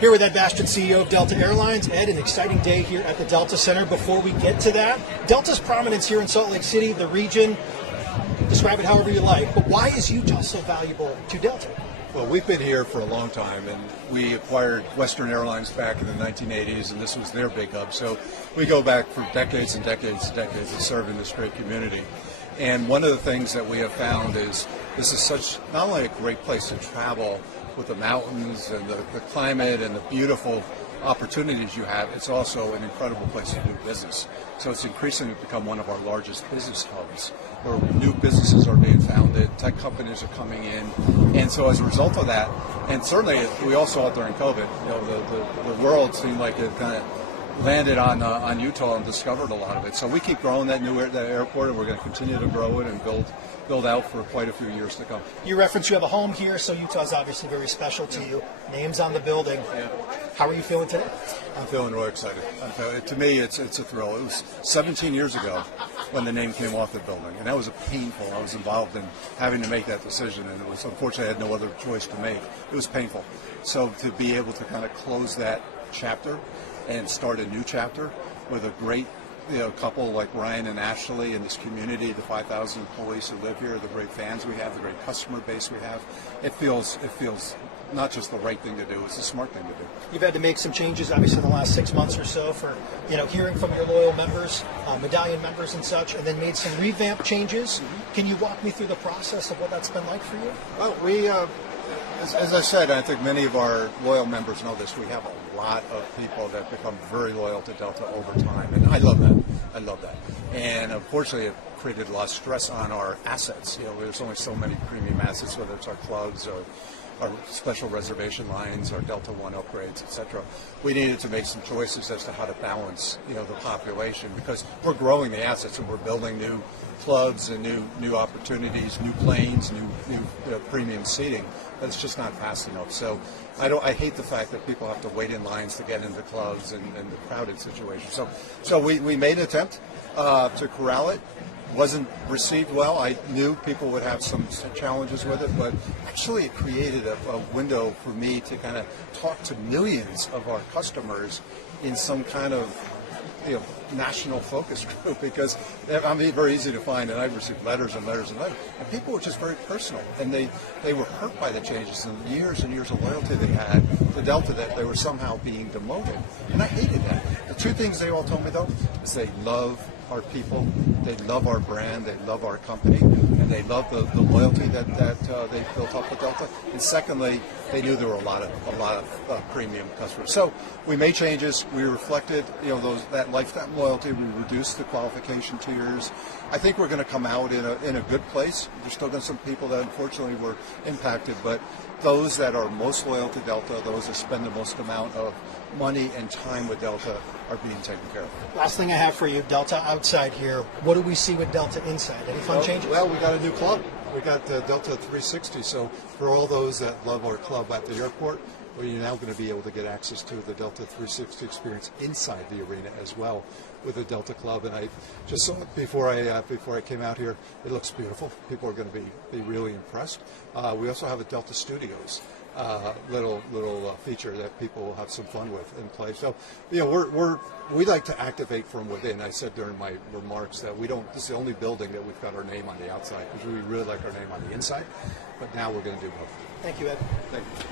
Here with Ed Bastian, CEO of Delta Airlines. Ed, an exciting day here at the Delta Center. Before we get to that, Delta's prominence here in Salt Lake City, the region, describe it however you like, but why is Utah so valuable to Delta? Well, we've been here for a long time, and we acquired Western Airlines back in the 1980s, and this was their big hub. So we go back for decades and decades and decades of serving this great community. And one of the things that we have found is this is such not only a great place to travel with the mountains and the climate and the beautiful opportunities you have, it's also an incredible place to do business. So it's increasingly become one of our largest business hubs where new businesses are being founded, tech companies are coming in, and so as a result of that, and certainly we all saw it during COVID, the world seemed like it kind of landed on Utah and discovered a lot of it. So we keep growing that airport, and we're going to continue to grow it and build out for quite a few years to come. You reference you have a home here, so Utah's obviously very special to you. Names on the building. Yeah. How are you feeling today? I'm feeling really excited. To me, it's a thrill. It was 17 years ago when the name came off the building, and that was painful. I was involved in having to make that decision, and it was unfortunately I had no other choice to make. It was painful. So to be able to kind of close that chapter and start a new chapter with a great couple like Ryan and Ashley in this community, the 5,000 employees who live here, the great fans we have, the great customer base we have, it feels not just the right thing to do, it's a smart thing to do. You've had to make some changes, obviously, in the last 6 months or so for, hearing from your loyal members, medallion members and such, and then made some revamp changes. Mm-hmm. Can you walk me through the process of what that's been like for you? Well, we, as I said, I think many of our loyal members know this, we have a lot of people that become very loyal to Delta over time, and I love that. I love that. And unfortunately, it created a lot of stress on our assets. There's only so many premium assets, whether it's our clubs or our special reservation lines, our Delta One upgrades, etc. We needed to make some choices as to how to balance, the population, because we're growing the assets and we're building new clubs and new opportunities, new planes, new premium seating, but it's just not fast enough. So I hate the fact that people have to wait in lines to get into clubs and the crowded situation. So we made an attempt to corral it. Wasn't received well. I knew people would have some challenges with it, but actually it created a window for me to kind of talk to millions of our customers in some kind of national focus group, because I'm very easy to find, and I've received letters and letters and letters, and people were just very personal, and they were hurt by the changes and years of loyalty they had to Delta, that they were somehow being demoted, and I hated that. The two things they all told me, though, is they love our people, they love our brand, they love our company, and they love the loyalty that they built up with Delta. And secondly, they knew there were a lot of premium customers. So we made changes. We reflected, that lifetime loyalty. We reduced the qualification tiers. I think we're going to come out in a good place. There's still going to be some people that unfortunately were impacted, but those that are most loyal to Delta, those that spend the most amount of money and time with Delta, are being taken care of. Last thing I have for you, Delta outside here. What do we see with Delta inside? Any fun changes? Well, we got a new club. We got Delta 360. So for all those that love our club at the airport, you're now going to be able to get access to the Delta 360 experience inside the arena as well with the Delta Club. And I just saw it before I came out here. It looks beautiful. People are going to be really impressed. We also have a Delta Studios little feature that people will have some fun with and play. So we like to activate from within. I said during my remarks that this is the only building that we've got our name on the outside, because we really like our name on the inside. But now we're going to do both. Thank you, Ed. Thank you.